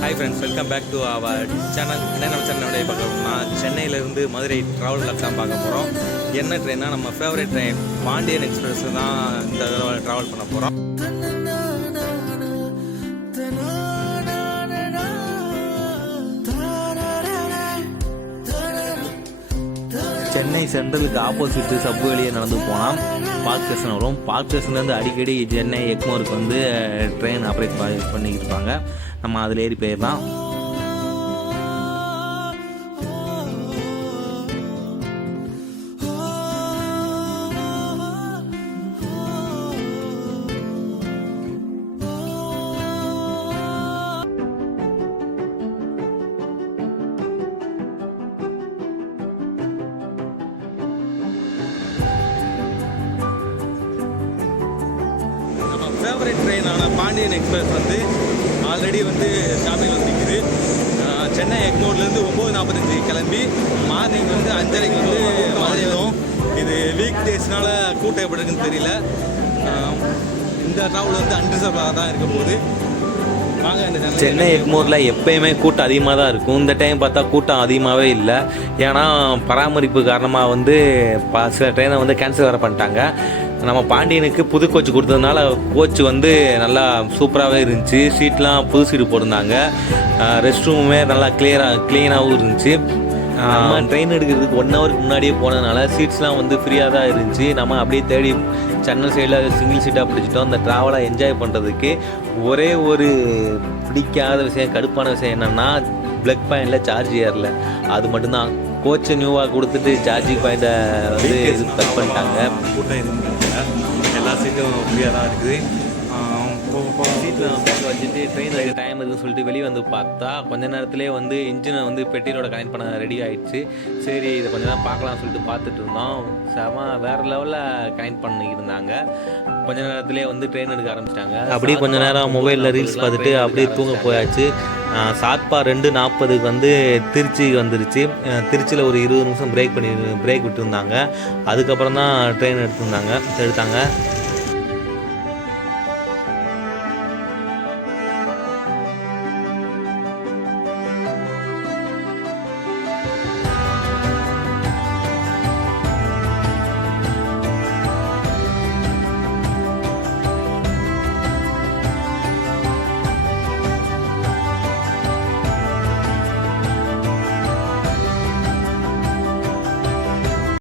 Hi friends welcome back to our channel என்ன நம்ம சேனலுடைய பார்க்கணும்னா சென்னையிலேருந்து மதுரை ட்ராவலில் தான் பார்க்க போகிறோம் என்ன ட்ரெயின்னா நம்ம ஃபேவரட் ட்ரெயின் பாண்டியன் எக்ஸ்பிரஸ் தான் இந்த தடவை ட்ராவல் பண்ண போகிறோம் சென்னை சென்ட்ரலுக்கு ஆப்போசிட் சப் வழியே நடந்து போனால் பார்க் ஸ்டேஷன் வரும். பார்க் ஸ்டேஷன்லேருந்து அடிக்கடி சென்னை எக்மோருக்கு வந்து ட்ரெயின் ஆப்ரேட் பண்ணிக்கிட்டு இருப்பாங்க. நம்ம அதில் ஏறி போயிடலாம். ஃபேவரட் ட்ரெயினான பாண்டியன் எக்ஸ்பிரஸ் வந்து ஆல்ரெடி வந்து ஸ்டாப்பிங் வந்து நிற்குது சென்னை எக்மோர்லேருந்து ஒம்பது நாற்பத்தஞ்சு கிளம்பி மார்னிங் வந்து அஞ்சரைக்கு வந்து மதுரை வரும் இது வீக் டேஸ்னால கூட்டம் எப்படி இருக்குன்னு தெரியல. இந்த ட்ராவல் வந்து அன்ரிசர்வாக தான் இருக்க போகுது வாங்க இந்த சென்னை எக்மோரில் எப்பயுமே கூட்டம் அதிகமாக தான் இருக்கும். இந்த டைம் பார்த்தா கூட்டம் அதிகமாகவே இல்லை. ஏன்னா பராமரிப்பு காரணமாக வந்து சில ட்ரெயினை வந்து கேன்சல் வேறு பண்ணிட்டாங்க. நம்ம பாண்டியனுக்கு புது கோச் கொடுத்ததுனால கோச் வந்து நல்லா சூப்பராகவே இருந்துச்சு. சீட்லாம் புது சீட்டு போட்டிருந்தாங்க. ரெஸ்ட் ரூமுமே நல்லா கிளியராக க்ளீனாகவும் இருந்துச்சு. நம்ம ட்ரெயின் எடுக்கிறதுக்கு ஒன் ஹவருக்கு முன்னாடியே போனதுனால சீட்ஸ்லாம் வந்து ஃப்ரீயாக தான் இருந்துச்சு. நம்ம அப்படியே தேடி சென்னை சைடில் சிங்கிள் சீட்டாக பிடிச்சிட்டோம். அந்த ட்ராவலை என்ஜாய் பண்ணுறதுக்கு ஒரே ஒரு பிடிக்காத விஷயம் கடுப்பான விஷயம் என்னென்னா ப்ளக் பாயிண்டில் சார்ஜ் ஏறல. அது மட்டும்தான். கோச்சை நியூவாக கொடுத்துட்டு சார்ஜிங் பாயிண்ட்டை வந்து இது கட் பண்ணிட்டாங்க எல்லா சீட்டும் ஃப்ரீயாக தான் இருக்குது. போக போக சீட்டில் வச்சுட்டு ட்ரெயின் டைம் இருக்குன்னு சொல்லிட்டு வெளியே வந்து பார்த்தா கொஞ்ச நேரத்திலே வந்து இன்ஜினை வந்து பெட்டியோட கனெக்ட் பண்ண ரெடி ஆயிடுச்சு. சரி இதை கொஞ்ச நேரம் பார்க்கலாம்னு சொல்லிட்டு பார்த்துட்டு இருந்தோம். செம வேற லெவலில் கனெக்ட் பண்ணியிருந்தாங்க. கொஞ்ச நேரத்திலே வந்து ட்ரெயின் எடுக்க ஆரம்பிச்சிட்டாங்க. அப்படியே கொஞ்ச நேரம் மொபைலில் ரீல்ஸ் பார்த்துட்டு அப்படியே தூங்க போயாச்சு. சாத்பா ரெண்டு நாற்பதுக்கு வந்து திருச்சி வந்துருச்சு. திருச்சியில் ஒரு இருபது நிமிஷம் பிரேக் பண்ணி பிரேக் விட்டுருந்தாங்க. அதுக்கப்புறம் தான் ட்ரெயின் எடுத்திருந்தாங்க எடுத்தாங்க.